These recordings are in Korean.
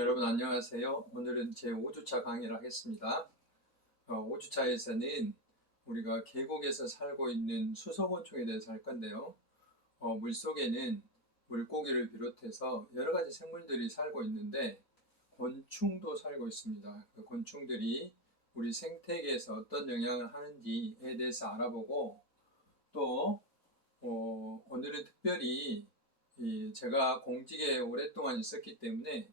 여러분 안녕하세요. 오늘은 제 5주차 강의를 하겠습니다. 5주차에서는 우리가 계곡에서 살고 있는 수소곤충에 대해서 할 건데요. 물속에는 물고기를 비롯해서 여러 가지 생물들이 살고 있는데 곤충도 살고 있습니다. 그 곤충들이 우리 생태계에서 어떤 영향을 하는지에 대해서 알아보고 또 오늘은 특별히 제가 공직에 오랫동안 있었기 때문에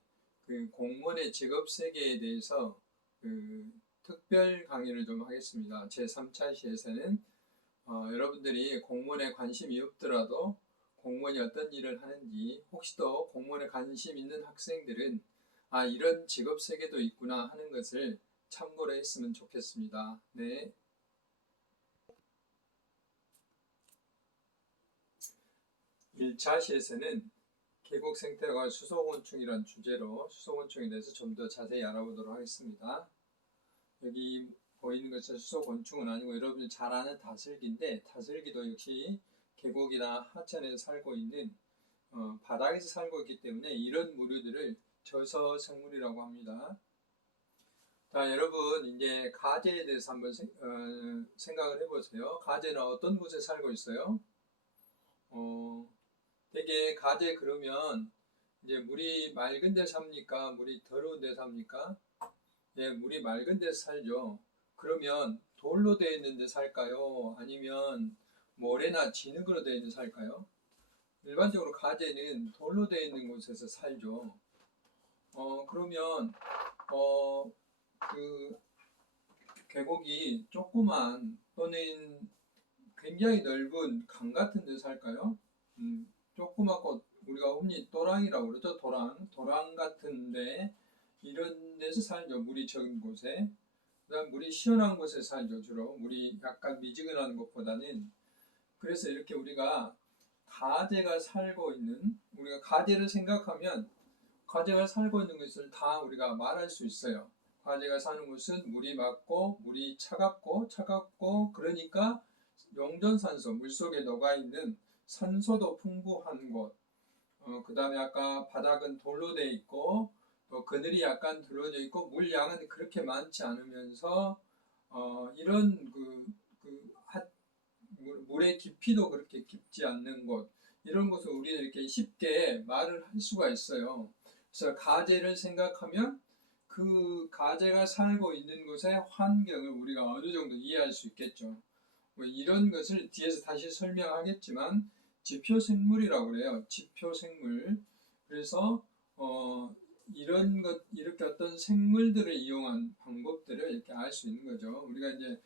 그 공무원의 직업 세계에 대해서 그 특별 강의를 좀 하겠습니다. 제3차 시에서는 여러분들이 공무원에 관심이 없더라도 공무원이 어떤 일을 하는지 혹시 또 공무원에 관심 있는 학생들은 이런 직업 세계도 있구나 하는 것을 참고로 했으면 좋겠습니다. 네. 1차 시에서는 계곡 생태와 수소곤충이란 주제로 수소곤충에 대해서 좀 더 자세히 알아보도록 하겠습니다. 여기 보이는 것은 수소곤충은 아니고 여러분이 잘 아는 다슬기인데 다슬기도 역시 계곡이나 하천에 살고 있는 바닥에서 살고 있기 때문에 이런 무리들을 저서생물이라고 합니다. 자, 여러분 이제 가재에 대해서 한번 생각을 해보세요. 가재는 어떤 곳에 살고 있어요? 되게 가재 그러면 이제 물이 맑은 데 삽니까? 물이 더러운 데 삽니까? 예, 물이 맑은 데 살죠. 그러면 돌로 되어 있는 데 살까요? 아니면 모래나 진흙으로 되어 있는 데 살까요? 일반적으로 가재는 돌로 되어 있는 곳에서 살죠. 그러면 그 계곡이 조그만 또는 굉장히 넓은 강 같은 데 살까요? 조그맣고 우리가 흔히 또랑이라고 그러죠. 도랑 같은데 이런 데서 살죠. 물이 적은 곳에. 그다음 물이 시원한 곳에 살죠. 주로 물이 약간 미지근한 곳보다는. 그래서 이렇게 우리가 가재가 살고 있는 우리가 가재를 생각하면 가재가 살고 있는 것을 다 우리가 말할 수 있어요. 가재가 사는 곳은 물이 맑고 물이 차갑고 그러니까 용존산소 물속에 녹아있는 산소도 풍부한 곳. 그 다음에 아까 바닥은 돌로 돼 있고 또 그늘이 약간 둘러져 있고 물량은 그렇게 많지 않으면서 이런 물의 깊이도 그렇게 깊지 않는 곳 이런 곳을 우리는 이렇게 쉽게 말을 할 수가 있어요. 그래서 가재를 생각하면 그 가재가 살고 있는 곳의 환경을 우리가 어느 정도 이해할 수 있겠죠. 뭐 이런 것을 뒤에서 다시 설명하겠지만 지표생물이라고 그래요. 지표생물. 그래서 이런 것 이렇게 어떤 생물들을 이용한 방법들을 이렇게 알 수 있는 거죠. 우리가 이제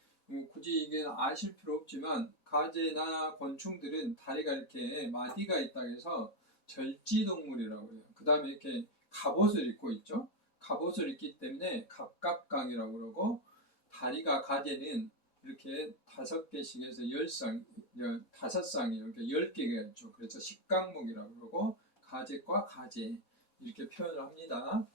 굳이 이게 아실 필요 없지만 가재나 곤충들은 다리가 이렇게 마디가 있다 해서 절지동물이라고 해요. 그 다음에 이렇게 갑옷을 입고 있죠. 갑옷을 입기 때문에 갑갑강이라고 그러고 다리가 가재는 이렇게 5개씩에서 10쌍, 5쌍이 이렇게 10개가 있죠. 그래서 식강목이라고 그러고 가재과 가재 이렇게 표현을 합니다.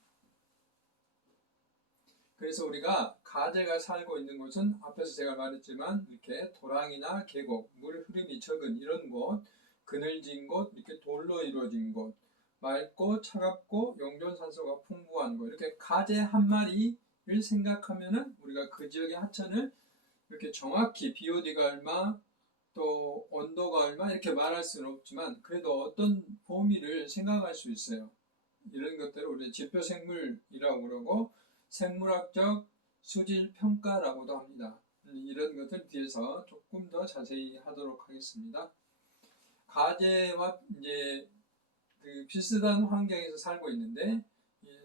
그래서 우리가 가재가 살고 있는 곳은 앞에서 제가 말했지만 이렇게 도랑이나 계곡, 물 흐름이 적은 이런 곳, 그늘진 곳, 이렇게 돌로 이루어진 곳, 맑고 차갑고 용존산소가 풍부한 곳 이렇게 가재 한 마리를 생각하면은 우리가 그 지역의 하천을 이렇게 정확히 BOD가 얼마 또 온도가 얼마 이렇게 말할 수는 없지만 그래도 어떤 범위를 생각할 수 있어요. 이런 것들을 우리 지표생물이라고 그러고 생물학적 수질평가라고도 합니다. 이런 것들 뒤에서 조금 더 자세히 하도록 하겠습니다. 가재와 이제 그 비슷한 환경에서 살고 있는데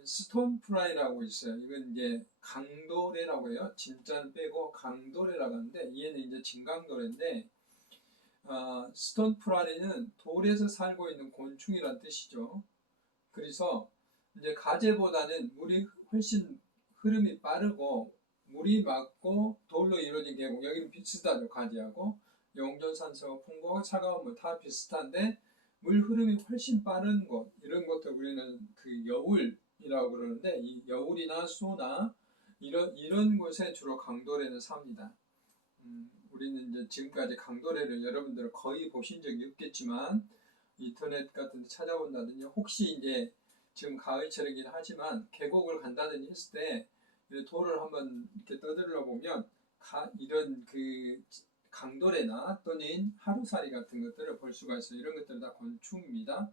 스톤프라이라고 있어요. 이건 이제 강도래라고 해요. 진짜는 빼고 강도래라고 하는데 얘는 이제 진강도래인데 스톤프라이는 돌에서 살고 있는 곤충이란 뜻이죠. 그래서 이제 가재보다는 물이 훨씬 흐름이 빠르고 물이 맑고 돌로 이루어진 계곡 여기는 비슷하죠. 가재하고 용존산소가 풍부하고 차가운 물 다 비슷한데 물 흐름이 훨씬 빠른 곳 이런 것도 우리는 그 여울이라고 그러는데 이 여울이나 수나 이런 곳에 주로 강도래는 삽니다. 우리는 이제 지금까지 강도래를 여러분들 거의 보신 적이 없겠지만 인터넷 같은 데 찾아본다든지 혹시 이제 지금 가을철이긴 하지만 계곡을 간다든지 했을 때 돌을 한번 이렇게 떠들러 보면 이런 그 강도래나 또는 하루살이 같은 것들을 볼 수가 있어요. 이런 것들은 다 곤충입니다.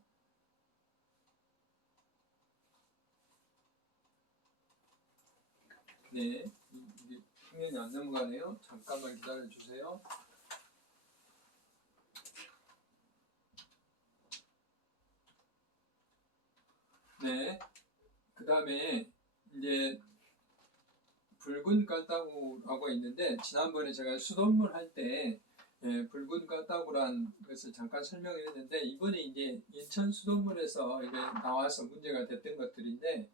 네, 이게 화면이 안 넘어가네요. 잠깐만 기다려 주세요. 네, 그 다음에 이제 붉은 깔따구라고 있는데 지난번에 제가 수돗물 할 때 붉은 깔따구란 것을 잠깐 설명을 했는데 이번에 이제 인천 수돗물에서 이게 나와서 문제가 됐던 것들인데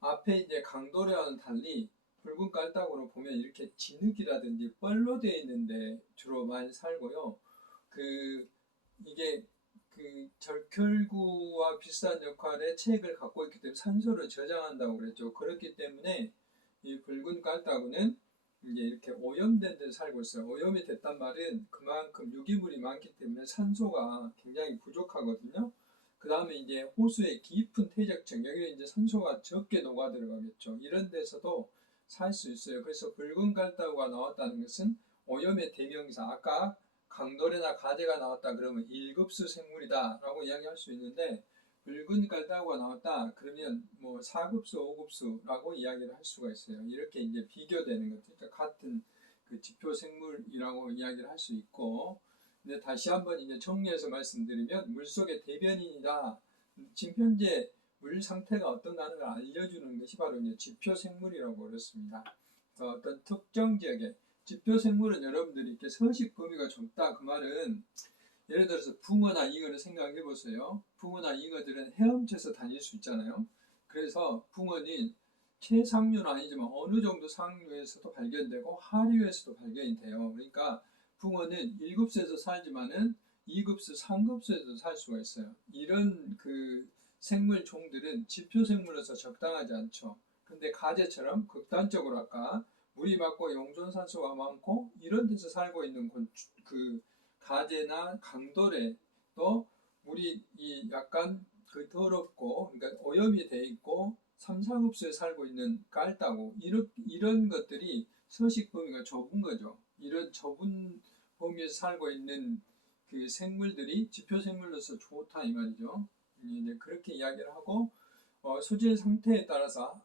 앞에 이제 강도래와는 달리 붉은 깔따구로 보면 이렇게 진흙이라든지 뻘로 되어 있는데 주로 많이 살고요. 이게 절결구와 비슷한 역할의 체액을 갖고 있기 때문에 산소를 저장한다고 그랬죠. 그렇기 때문에 이 붉은 깔따구는 이제 이렇게 오염된 데 살고 있어요. 오염이 됐단 말은 그만큼 유기물이 많기 때문에 산소가 굉장히 부족하거든요. 그 다음에 이제 호수의 깊은 퇴적층, 여기에 이제 산소가 적게 녹아 들어가겠죠. 이런 데서도 살 수 있어요. 그래서 붉은 깔따구가 나왔다는 것은 오염의 대명사, 아까 강도래나 가재가 나왔다 그러면 1급수 생물이다 라고 이야기할 수 있는데 붉은 깔따구가 나왔다 그러면 뭐 4급수, 5급수라고 이야기를 할 수가 있어요. 이렇게 이제 비교되는 것들, 그러니까 같은 그 지표 생물이라고 이야기를 할 수 있고, 근데 다시 한번 이제 정리해서 말씀드리면 물속의 대변인이다. 지금 현재 물 상태가 어떤가 하는 걸 알려주는 것이 바로 이제 지표 생물이라고 그렇습니다. 어떤 특정 지역에 지표 생물은 여러분들이 이렇게 서식 범위가 좁다. 그 말은 예를 들어서 붕어나 잉어를 생각해 보세요. 붕어나 잉어들은 헤엄쳐서 다닐 수 있잖아요. 그래서 붕어는 최상류는 아니지만 어느 정도 상류에서도 발견되고 하류에서도 발견이 돼요. 그러니까 붕어는 1급수에서 살지만은 2급수, 3급수에서 살 수가 있어요. 이런 그 생물 종들은 지표 생물로서 적당하지 않죠. 근데 가재처럼 극단적으로 아까 물이 맑고 용존산소가 많고 이런 데서 살고 있는 그 가재나 강도래 또 물이 약간 그 더럽고 그러니까 오염이 돼 있고 3, 4급수에 살고 있는 깔따구 이런 것들이 서식 범위가 좁은 거죠. 이런 좁은 범위에서 살고 있는 그 생물들이 지표 생물로서 좋다 이 말이죠. 이제 그렇게 이야기를 하고 수질 상태에 따라서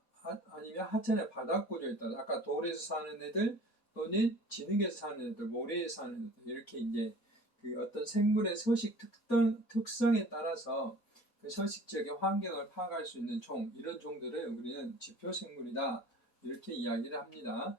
아니면 하천의 바닥 구조에 따라 아까 돌에서 사는 애들 또는 진흙에서 사는 애들, 모래에서 사는 애들 이렇게 이제 그 어떤 생물의 서식 특성에 따라서 그 서식 지역의 환경을 파악할 수 있는 종 이런 종들을 우리는 지표 생물이다 이렇게 이야기를 합니다.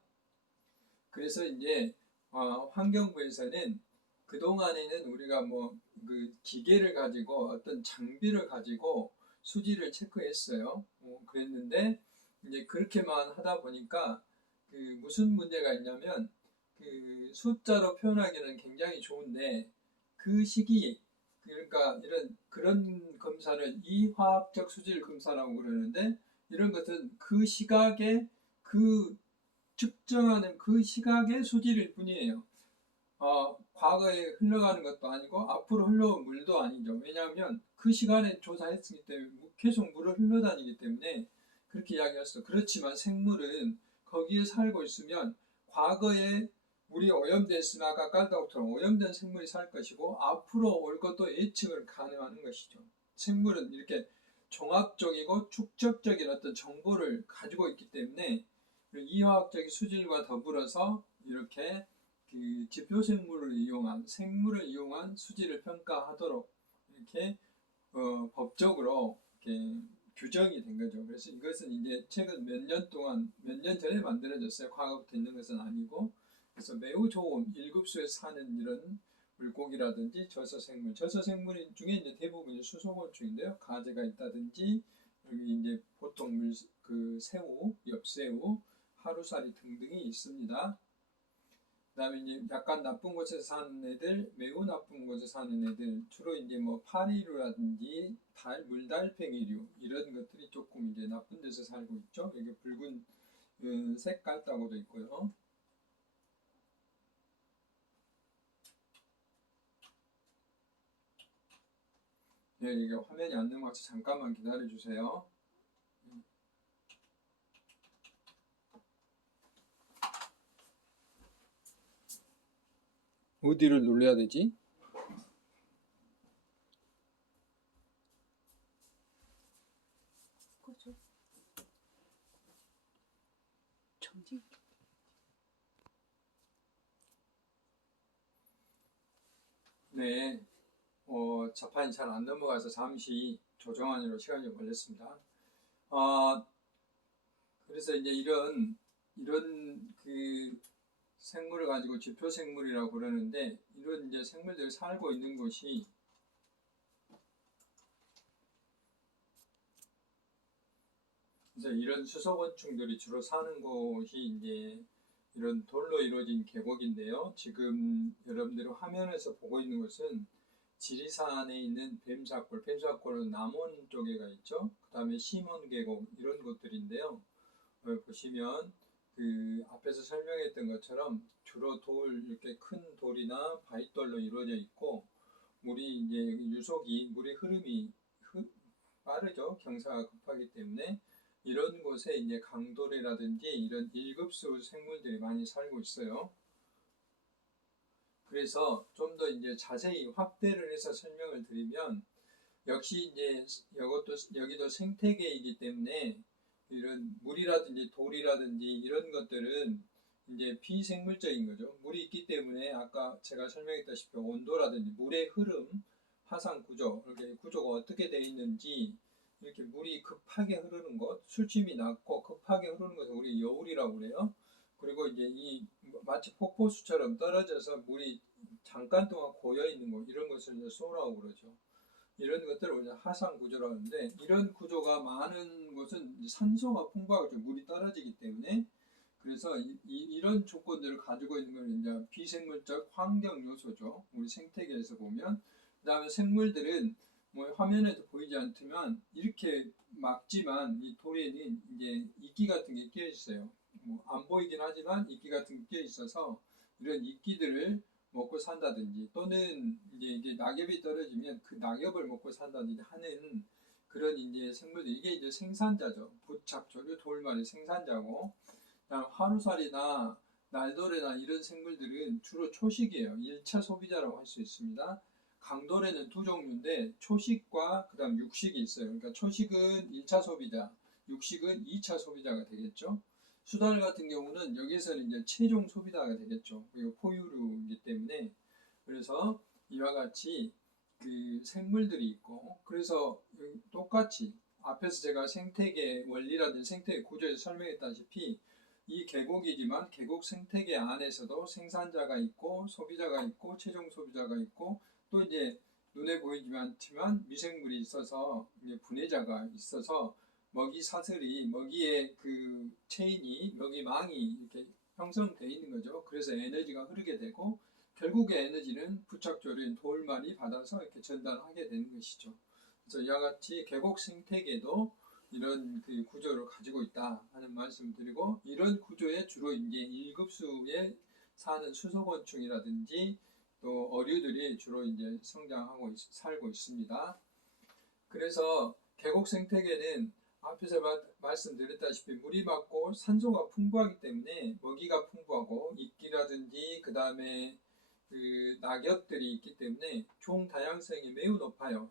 그래서 이제 환경부에서는 그 동안에는 우리가 뭐 그 기계를 가지고 어떤 장비를 가지고 수질을 체크했어요. 그랬는데 이제 그렇게만 하다 보니까 그 무슨 문제가 있냐면 그 숫자로 표현하기는 굉장히 좋은데 그 시기 그러니까 그런 검사를 이화학적 수질 검사라고 그러는데 이런 것은 그 시각에 그 측정하는 그 시각의 수질일 뿐이에요. 과거에 흘러가는 것도 아니고 앞으로 흘러온 물도 아니죠. 왜냐하면 그 시간에 조사했기 때문에 계속 물을 흘러다니기 때문에 그렇게 이야기했어. 그렇지만 생물은 거기에 살고 있으면 과거에 물이 오염됐으면 아까 깔따구처럼 오염된 생물이 살 것이고 앞으로 올 것도 예측을 가능하는 것이죠. 생물은 이렇게 종합적이고 축적적인 어떤 정보를 가지고 있기 때문에 이화학적인 수질과 더불어서 이렇게 그 지표 생물을 이용한 수질을 평가하도록 이렇게 법적으로 이렇게 규정이 된 거죠. 그래서 이것은 이제 최근 몇 년 전에 만들어졌어요. 과거부터 있는 것은 아니고. 그래서 매우 좋은 1급수에 사는 이런 물고기라든지 저서생물 중에 이제 대부분이 수소곤충인데요. 가재가 있다든지 여기 이제 보통 그 새우, 엽새우, 하루살이 등등이 있습니다. 그 다음에 이제 약간 나쁜 곳에서 사는 애들, 매우 나쁜 곳에 사는 애들, 주로 이제 뭐 파리류라든지 물달팽이류 이런 것들이 조금 이제 나쁜 데서 살고 있죠. 여기 붉은 색깔따구도 있고요. 예, 이게 화면이 안 넘어가서 잠깐만 기다려 주세요. 어디를 눌러야 되지? 그죠? 정지. 네, 자판이 잘 안 넘어가서 잠시 조정하느라 시간이 좀 걸렸습니다. 그래서 이제 이런 그 생물을 가지고 지표 생물이라고 그러는데, 이런 이제 생물들이 살고 있는 곳이 그래서 이런 수소곤충들이 주로 사는 곳이 이제 이런 돌로 이루어진 계곡인데요. 지금 여러분들이 화면에서 보고 있는 것은 지리산에 있는 뱀사골, 뱀사골은 남원 쪽에가 있죠. 그 다음에 심원 계곡 이런 곳들인데요. 보시면 그 앞에서 설명했던 것처럼 주로 이렇게 큰 돌이나 바위돌로 이루어져 있고, 물이 이제 유속이 물의 흐름이 빠르죠. 경사가 급하기 때문에 이런 곳에 이제 강돌이라든지 이런 1급수 생물들이 많이 살고 있어요. 그래서 좀 더 이제 자세히 확대를 해서 설명을 드리면, 역시 이제 여기도 생태계이기 때문에 이런 물이라든지 돌이라든지 이런 것들은 이제 비생물적인 거죠. 물이 있기 때문에 아까 제가 설명했다시피 온도라든지 물의 흐름, 화산 구조, 이렇게 구조가 어떻게 되어 있는지, 이렇게 물이 급하게 흐르는 것, 수심이 낮고 급하게 흐르는 것을 우리 여울이라고 그래요. 그리고 이제 이 마치 폭포수처럼 떨어져서 물이 잠깐 동안 고여 있는 것, 이런 것을 이제 소라고 그러죠. 이런 것들을 우리가 하상 구조라고 하는데, 이런 구조가 많은 곳은 산소가 풍부하고 물이 떨어지기 때문에, 그래서 이런 조건들을 가지고 있는 걸 이제 비생물적 환경 요소죠. 우리 생태계에서 보면. 그 다음에 생물들은 뭐 화면에도 보이지 않지만 이렇게 막지만 이 돌에는 이제 이끼 같은 게 끼어 있어요. 뭐 안 보이긴 하지만 이끼 같은 게 끼어 있어서 이런 이끼들을 먹고 산다든지, 또는 이제 이게 낙엽이 떨어지면 그 낙엽을 먹고 산다든지 하는 그런 이제 생물들, 이게 이제 생산자죠. 부착조류, 돌말이 생산자고, 그다음 화루살이나 날도래나 이런 생물들은 주로 초식이에요. 1차 소비자라고 할 수 있습니다. 강도래는 두 종류인데 초식과 그다음 육식이 있어요. 그러니까 초식은 1차 소비자, 육식은 2차 소비자가 되겠죠. 수달 같은 경우는 여기서는 이제 최종 소비자가 되겠죠. 그리고 포유류이기 때문에. 그래서 이와 같이 그 생물들이 있고, 그래서 똑같이 앞에서 제가 생태계 원리라든지 생태계 구조에서 설명했다시피 이 계곡이지만 계곡 생태계 안에서도 생산자가 있고 소비자가 있고 최종 소비자가 있고, 또 이제 눈에 보이지 않지만 미생물이 있어서 이제 분해자가 있어서 먹이 사슬이, 먹이의 그 체인이, 먹이 망이 이렇게 형성되어 있는 거죠. 그래서 에너지가 흐르게 되고 결국에 에너지는 부착조류인 돌만이 받아서 이렇게 전달하게 되는 것이죠. 그래서 이와 같이 계곡 생태계도 이런 그 구조를 가지고 있다 하는 말씀을 드리고, 이런 구조에 주로 이제 1급수에 사는 수소곤충이라든지 또 어류들이 주로 이제 성장하고 살고 있습니다. 그래서 계곡 생태계는 앞에서 말씀드렸다시피 물이 맑고 산소가 풍부하기 때문에 먹이가 풍부하고 이끼라든지 그 다음에 그 낙엽들이 있기 때문에 종 다양성이 매우 높아요.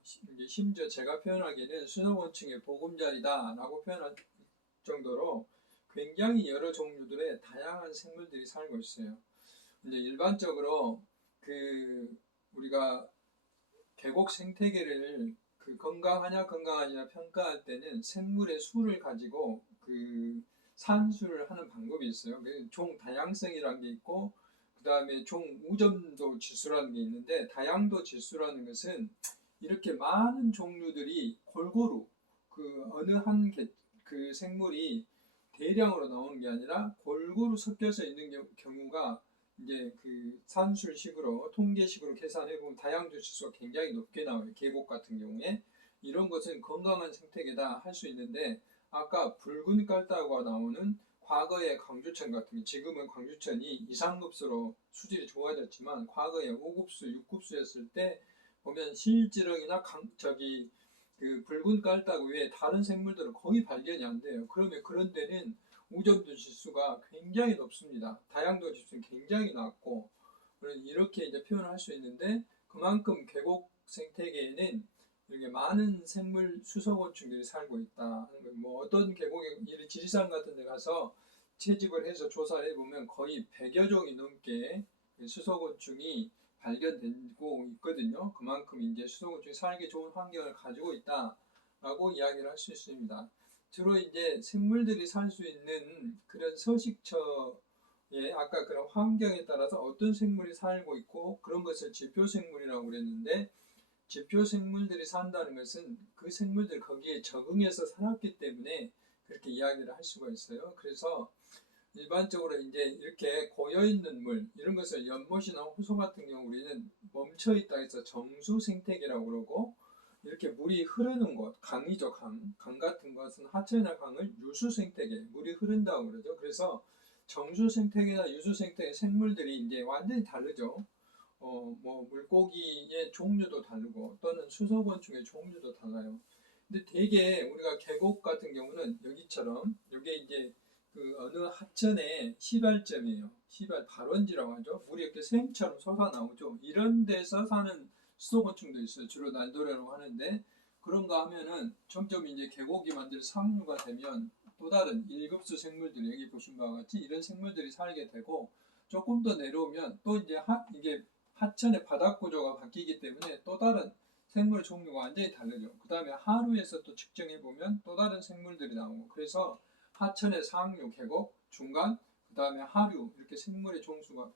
심지어 제가 표현하기에는 수소곤충의 보금자리다라고 표현할 정도로 굉장히 여러 종류들의 다양한 생물들이 살고 있어요. 이제 일반적으로 그 우리가 계곡 생태계를 그 건강하냐 건강하냐 평가할 때는 생물의 수를 가지고 그 산수를 하는 방법이 있어요. 종 다양성이라는 게 있고, 그 다음에 종 우점도 지수라는 게 있는데, 다양도 지수라는 것은 이렇게 많은 종류들이 골고루 그 어느 한 그 생물이 대량으로 나오는 게 아니라 골고루 섞여서 있는 경우가 이제 그 산술식으로 통계식으로 계산해 보면 다양도 지수가 굉장히 높게 나와요. 계곡 같은 경우에 이런 것은 건강한 생태계다 할 수 있는데, 아까 붉은 깔다가 나오는 과거의 광주천 같은 게, 지금은 광주천이 2, 3급수로 수질이 좋아졌지만 과거에 5급수, 6급수였을 때 보면 실지렁이나 그 붉은 깔따구 외에 다른 생물들은 거의 발견이 안 돼요. 그러면 그런 데는 오점도 지수가 굉장히 높습니다. 다양도 지수는 굉장히 낮고 이렇게 이제 표현을 할 수 있는데 그만큼 계곡 생태계에는 이렇게 많은 생물 수소곤충들이 살고 있다. 뭐 어떤 계곡에 지리산 같은 데 가서 채집을 해서 조사를 해보면 거의 100여 종이 넘게 수소곤충이 발견되고 있거든요. 그만큼 이제 수소곤충이 살기 좋은 환경을 가지고 있다라고 이야기를 할 수 있습니다. 주로 이제 생물들이 살 수 있는 그런 서식처에 아까 그런 환경에 따라서 어떤 생물이 살고 있고 그런 것을 지표 생물이라고 그랬는데 지표 생물들이 산다는 것은 그 생물들이 거기에 적응해서 살았기 때문에 그렇게 이야기를 할 수가 있어요. 그래서 일반적으로 이제 이렇게 고여있는 물, 이런 것을 연못이나 호수 같은 경우 우리는 멈춰있다 해서 정수 생태계라고 그러고, 이렇게 물이 흐르는 곳, 강이죠, 강. 강 같은 것은 하천이나 강을 유수 생태계, 물이 흐른다고 그러죠. 그래서 정수 생태계나 유수 생태계 생물들이 이제 완전히 다르죠. 뭐 물고기의 종류도 다르고 또는 수소곤충의 종류도 달라요. 근데 대개 우리가 계곡 같은 경우는 여기처럼 이게 이제 그 어느 하천의 시발점이에요. 시발 발원지라고 하죠. 물이 이렇게 샘처럼 솟아나오죠. 이런 데서 사는 수소곤충도 있어요. 주로 날도래라고 하는데 그런가 하면은 점점 이제 계곡이 만들 상류가 되면 또 다른 1급수 생물들이 여기 보신 바와 같이 이런 생물들이 살게 되고 조금 더 내려오면 또 이제 이게 하천의 바닥 구조가 바뀌기 때문에 또 다른 생물 종류가 완전히 다르죠. 그 다음에 하류에서 또 측정해 보면 또 다른 생물들이 나오고 그래서 하천의 상류, 계곡, 중간, 그 다음에 하류 이렇게 생물의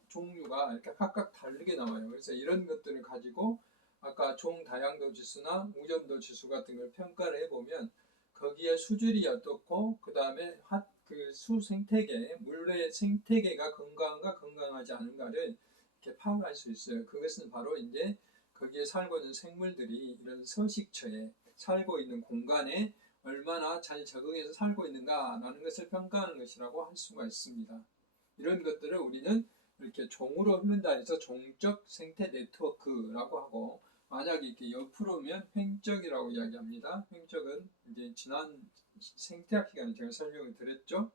종류가 이렇게 각각 다르게 나와요. 그래서 이런 것들을 가지고 아까 종다양도 지수나 우점도 지수 같은 걸 평가를 해보면 거기에 수질이 어떻고 그 다음에 그 수 생태계, 물의 생태계가 건강한가 건강하지 않은가를 이렇게 파악할 수 있어요. 그것은 바로 이제 거기에 살고 있는 생물들이 이런 서식처에 살고 있는 공간에 얼마나 잘 적응해서 살고 있는가라는 것을 평가하는 것이라고 할 수가 있습니다. 이런 것들을 우리는 이렇게 종으로 흐른다 해서 종적 생태 네트워크라고 하고 만약에 이렇게 옆으로면 횡적이라고 이야기합니다. 횡적은 이제 지난 생태학 시간에 제가 설명을 드렸죠.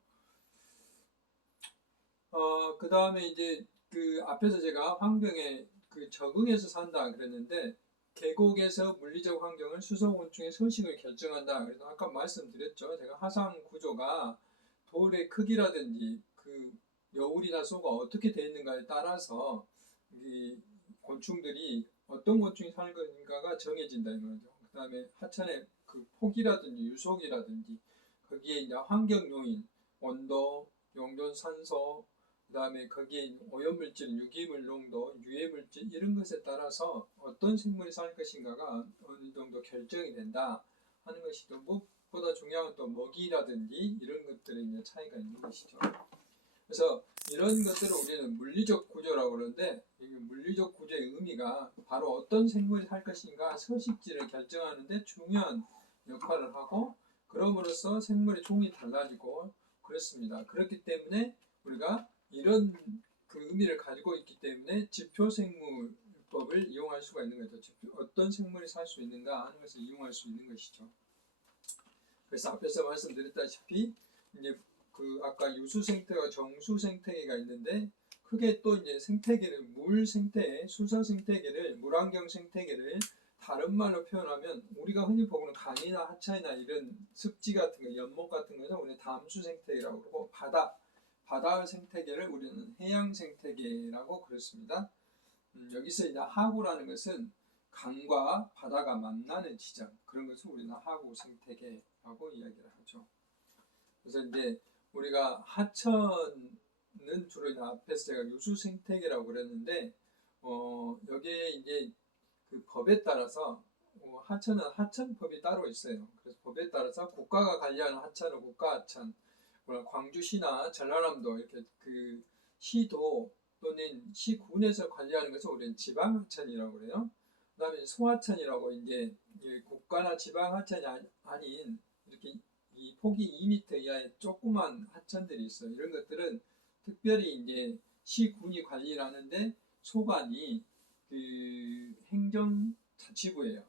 그 다음에 이제 그 앞에서 제가 환경에 그 적응해서 산다 그랬는데 계곡에서 물리적 환경은 수소곤충의 서식을 결정한다. 그래서 아까 말씀드렸죠. 제가 하상 구조가 돌의 크기라든지 그 여울이나 쏘가 어떻게 되어 있는가에 따라서 이 곤충들이 어떤 곤충이 살는가가 정해진다 이 말이죠. 그 다음에 하천의 그 폭이라든지 유속이라든지 거기에 이제 환경 요인, 온도, 용존 산소, 그 다음에 거기에 오염물질, 유기물 농도, 유해물질 이런 것에 따라서 어떤 생물이 살 것인가가 어느 정도 결정이 된다 하는 것이죠. 무엇보다 중요한 건 또 먹이라든지 이런 것들에 이제 차이가 있는 것이죠. 그래서 이런 것들을 우리는 물리적 구조라고 그러는데 이 물리적 구조의 의미가 바로 어떤 생물이 살 것인가 서식지를 결정하는데 중요한 역할을 하고 그럼으로써 생물의 종이 달라지고 그렇습니다. 그렇기 때문에 우리가 이런 그 의미를 가지고 있기 때문에 지표생물법을 이용할 수가 있는 거죠. 어떤 생물이 살 수 있는가 하는 것을 이용할 수 있는 것이죠. 그래서 앞에서 말씀드렸다시피 이제 그 아까 유수 생태와 정수 생태계가 있는데 크게 또 이제 생태계를 물 생태, 수서 생태계를 물환경 생태계를 다른 말로 표현하면 우리가 흔히 보는 강이나 하천이나 이런 습지 같은 거, 연못 같은 것은 우리는 담수 생태계라고 그러고 바다 생태계를 우리는 해양 생태계라고 그랬습니다. 여기서 이제 하구라는 것은 강과 바다가 만나는 지점 그런 것을 우리는 하구 생태계라고 이야기를 하죠. 그래서 이제 우리가 하천은 주로 이제 앞에서 제가 유수 생태계라고 그랬는데 여기에 이제 그 법에 따라서 하천은 하천법이 따로 있어요. 그래서 법에 따라서 국가가 관리하는 하천은 국가하천, 광주시나 전라남도 이렇게 그 시도 또는 시군에서 관리하는 것을 우리는 지방하천이라고 그래요. 그다음에 소하천이라고 이제 국가나 지방하천이 아닌 이렇게 이 폭이 2m 이하의 조그만 하천들이 있어요. 이런 것들은 특별히 이제 시군이 관리를 하는데 소관이 그 행정 자치부예요.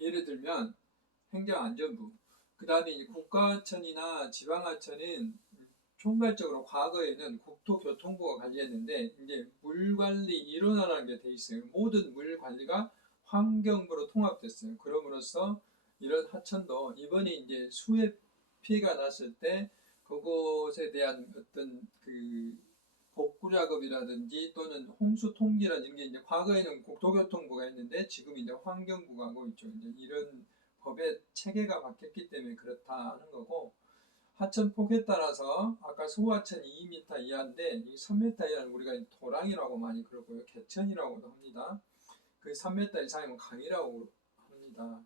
예를 들면 행정안전부, 그 다음에 이제 국가하천이나 지방하천은 총괄적으로 과거에는 국토교통부가 관리했는데 이제 물관리일원화라는 게 돼 있어요. 모든 물 관리가 환경부로 통합됐어요. 그럼으로써 이런 하천도 이번에 이제 수해 피해가 났을 때 그것에 대한 어떤 그 복구 작업이라든지 또는 홍수 통기라는 게 이제 과거에는 국토교통부가 했는데 지금 이제 환경부가 하고 있죠. 이제 이런 법의 체계가 바뀌었기 때문에 그렇다 하는 거고, 하천 폭에 따라서 아까 소하천이 2m 이하인데 이 3m 이하는 우리가 도랑이라고 많이 그러고요. 개천이라고도 합니다. 그 3m 이상이면 강이라고 합니다.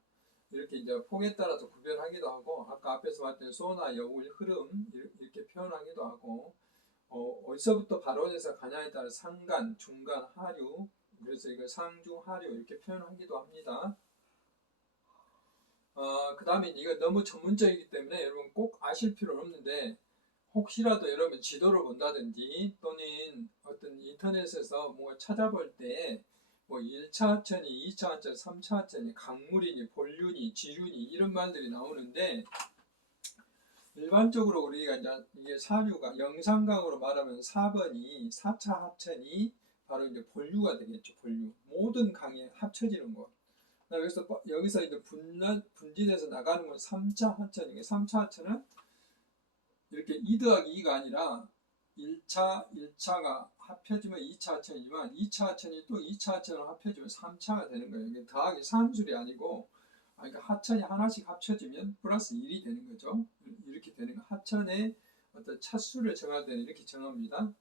이렇게 이제 폭에 따라서 구별하기도 하고, 아까 앞에서 봤던 소나 여울, 흐름 이렇게 표현하기도 하고, 어디서부터 발원해서 가냐에 따라 상간, 중간, 하류, 그래서 이걸 상중, 하류 이렇게 표현하기도 합니다. 그 다음에 이거 너무 전문적이기 때문에 여러분 꼭 아실 필요는 없는데, 혹시라도 여러분 지도를 본다든지 또는 어떤 인터넷에서 뭐 찾아볼 때 뭐 1차 하천이, 2차 하천, 3차 하천이 강물이니 본류니 지류니 이런 말들이 나오는데, 일반적으로 우리가 이제 이게 사류가 영산강으로 말하면 4번이 4차 하천이 바로 이제 본류가 되겠죠. 본류. 모든 강에 합쳐지는 것. 여기서 이제 분진해서 나가는 건 3차 하천이에요. 3차 하천은 이렇게 2 더하기 2가 아니라 1차가 합쳐지면 2차 하천이지만 2차 하천이 또 2차 하천을 합쳐지면 3차가 되는 거예요. 이게 더하기 산술이 아니고, 그러니까 하천이 하나씩 합쳐지면 플러스 1이 되는 거죠. 이렇게 되는 거. 하천의 어떤 차수를 정할 때는 이렇게 정합니다.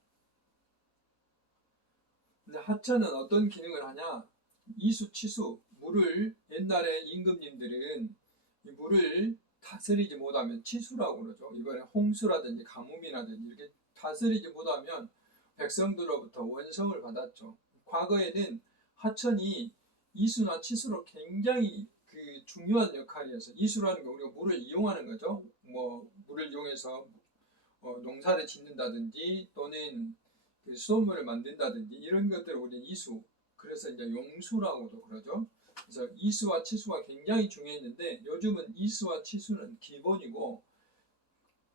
근데 하천은 어떤 기능을 하냐? 이수, 치수, 물을 옛날에 임금님들은 이 물을 다스리지 못하면 치수라고 그러죠. 이번에 홍수라든지 가뭄이라든지 이렇게 다스리지 못하면 백성들로부터 원성을 받았죠. 과거에는 하천이 이수나 치수로 굉장히 그 중요한 역할이어서, 이수라는 게 우리가 물을 이용하는 거죠. 뭐 물을 이용해서 농사를 짓는다든지 또는 그 수돗물을 만든다든지 이런 것들을 우리는 이수, 그래서 이제 용수라고도 그러죠. 그래서 이수와 치수가 굉장히 중요했는데 요즘은 이수와 치수는 기본이고,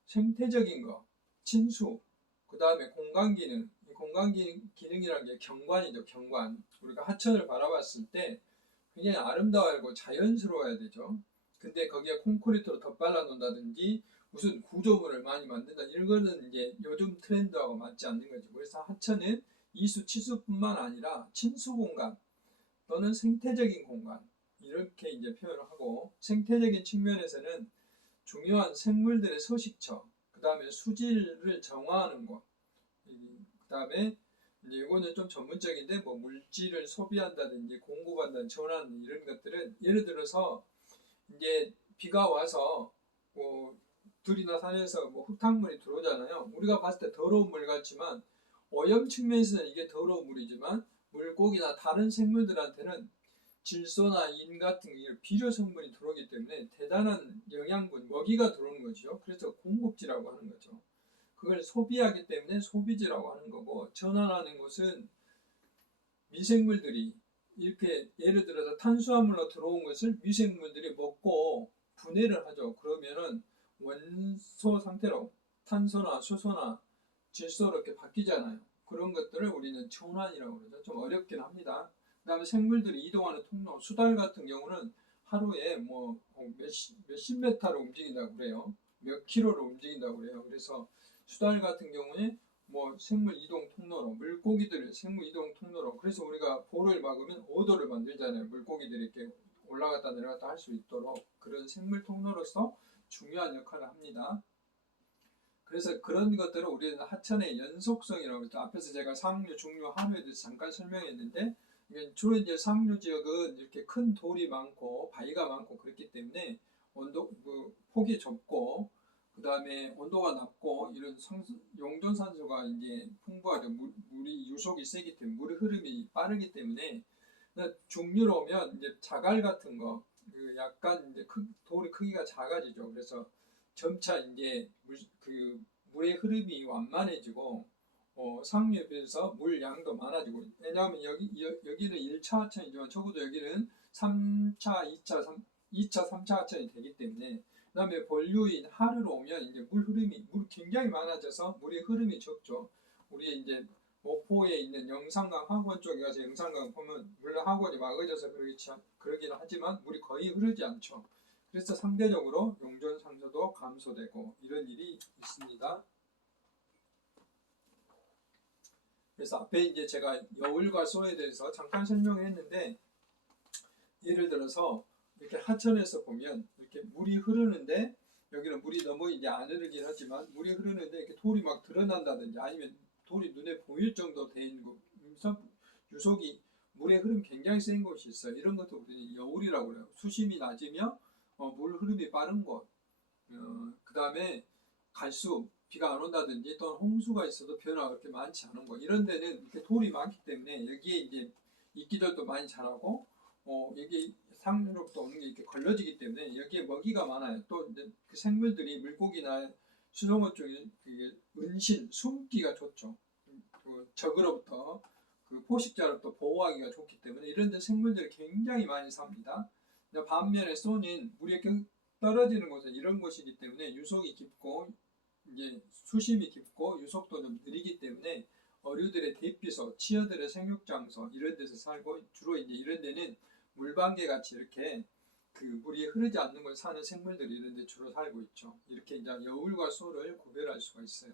생태적인 거, 친수, 그 다음에 공간기능, 공간기능이라는 게 경관이죠. 경관. 우리가 하천을 바라봤을 때 굉장히 아름다워하고 자연스러워야 되죠. 근데 거기에 콘크리트로 덧발라 놓는다든지 무슨 구조물을 많이 만든다, 이런 거는 이제 요즘 트렌드하고 맞지 않는 거죠. 그래서 하천은 이수, 치수뿐만 아니라 친수 공간 또는 생태적인 공간, 이렇게 이제 표현을 하고, 생태적인 측면에서는 중요한 생물들의 서식처, 그 다음에 수질을 정화하는 것, 그 다음에 이제 이거는 좀 전문적인데 뭐 물질을 소비한다든지 공급한다든지 전환, 이런 것들은 예를 들어서 이제 비가 와서 뭐 들이나 산에서 뭐 흙탕물이 들어오잖아요. 우리가 봤을 때 더러운 물 같지만 오염 측면에서는 이게 더러운 물이지만 물고기나 다른 생물들한테는 질소나 인 같은 비료 성분이 들어오기 때문에 대단한 영양분, 먹이가 들어오는 거죠. 그래서 공급지라고 하는 거죠. 그걸 소비하기 때문에 소비지라고 하는 거고, 전환하는 것은 미생물들이 이렇게 예를 들어서 탄수화물로 들어온 것을 미생물들이 먹고 분해를 하죠. 그러면은 원소 상태로 탄소나 수소나 질소로 이렇게 바뀌잖아요. 그런 것들을 우리는 전환이라고 그러죠. 좀 어렵긴 합니다. 그 다음에 생물들이 이동하는 통로, 수달 같은 경우는 하루에 뭐 몇십 메타로 움직인다고 그래요. 몇 킬로로 움직인다고 그래요. 그래서 수달 같은 경우에 뭐 생물 이동 통로로, 물고기들의 생물 이동 통로로, 그래서 우리가 볼을 막으면 어도를 만들잖아요. 물고기들이 이렇게 올라갔다 내려갔다 할 수 있도록 그런 생물 통로로서 중요한 역할을 합니다. 그래서 그런 것들을 우리는 하천의 연속성이라고 했죠. 앞에서 제가 상류, 중류, 하류에 대해서 잠깐 설명했는데, 주로 이제 상류 지역은 이렇게 큰 돌이 많고 바위가 많고 그렇기 때문에 폭이 좁고, 그 다음에 온도가 낮고, 이런 용존산소가 이제 풍부하죠. 물이 유속이 세기 때문에, 물의 흐름이 빠르기 때문에. 중류로 오면 이제 자갈 같은 거, 약간 이제 돌의 크기가 작아지죠. 그래서 점차 이제 물의 흐름이 완만해지고, 상류에 비해서 물 양도 많아지고, 왜냐하면 여기는 1차 하천이지만 적어도 여기는 3차, 2차, 3차 하천이 되기 때문에 그 다음에 본류인 하류로 오면 이제 물 굉장히 많아져서 물의 흐름이 적죠. 우리 이제 목포에 있는 영산강 하구원 쪽에 가서 영산강 보면 물론 하구원이 막아져서 그러긴 하지만 물이 거의 흐르지 않죠. 그래서 상대적으로 용전 상수도 감소되고 이런 일이 있습니다. 그래서 앞에 이제 제가 여울과 소에 대해서 잠깐 설명했는데, 예를 들어서 이렇게 하천에서 보면 이렇게 물이 흐르는데, 여기는 물이 너무 이제 안 흐르긴 하지만 물이 흐르는데 이렇게 돌이 막 드러난다든지 아니면 돌이 눈에 보일 정도 돼 있는 거, 유속이 물의 흐름이 굉장히 센 곳이 있어요. 이런 것도 우리 여울이라고 그래요. 수심이 낮으며 물 흐름이 빠른 곳. 그 다음에 갈수, 비가 안 온다든지 또는 홍수가 있어도 변화가 그렇게 많지 않은 곳. 이런 데는 이렇게 돌이 많기 때문에 여기에 이제 이끼들도 많이 자라고 여기 상류로부터 오는 게 이렇게 걸러지기 때문에 여기에 먹이가 많아요. 또 이제 그 생물들이 물고기나 수성어 쪽에 은신, 숨기가 좋죠. 적으로부터 그 포식자로부터 보호하기가 좋기 때문에 이런 데 생물들이 굉장히 많이 삽니다. 반면에 소는 물이 이렇게 떨어지는 곳은 이런 곳이기 때문에 유속이 깊고 이제 수심이 깊고 유속도 좀 느리기 때문에 어류들의 대피소, 치어들의 생육장소 이런 데서 살고, 주로 이제 이런 데는 물방개 같이 이렇게 그 물이 흐르지 않는 곳에 사는 생물들이 이런 데 주로 살고 있죠. 이렇게 이제 여울과 소를 구별할 수가 있어요.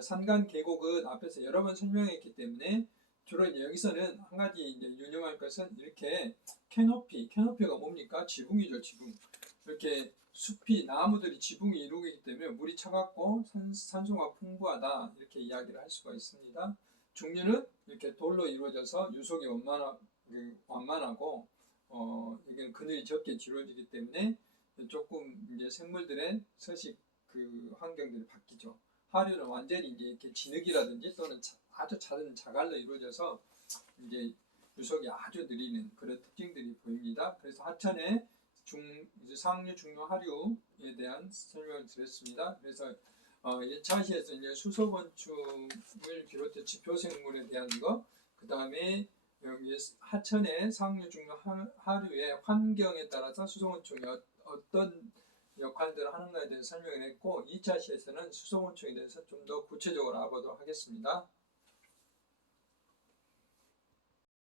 산간 계곡은 앞에서 여러 번 설명했기 때문에 주로 이제 여기서는 한 가지 이제 유념할 것은 이렇게 캐노피가 뭡니까? 지붕이죠, 지붕. 이렇게 숲이, 나무들이 지붕이 이루기 때문에 물이 차갑고 산소가 풍부하다, 이렇게 이야기를 할 수가 있습니다. 중류는 이렇게 돌로 이루어져서 유속이 완만하고 이게 그늘이 적게 지루어지기 때문에 조금 이제 생물들의 서식 그 환경들이 바뀌죠. 하류는 완전히 이제 이렇게 진흙이라든지 또는 아주 작은 자갈로 이루어져서 이제 유속이 아주 느리는 그런 특징들이 보입니다. 그래서 하천의 상류, 중류, 하류에 대한 설명을 드렸습니다. 그래서 1차 시에서 이제 수소건축을 비롯해 지표생물에 대한 거, 그 다음에 여기 하천의 상류, 중류, 하류의 환경에 따라서 수소건축이 어떤 역할들을 하는가에 대해서 설명을 했고, 2차 시에서는 수소건축에 대해서 좀 더 구체적으로 알아보도록 하겠습니다.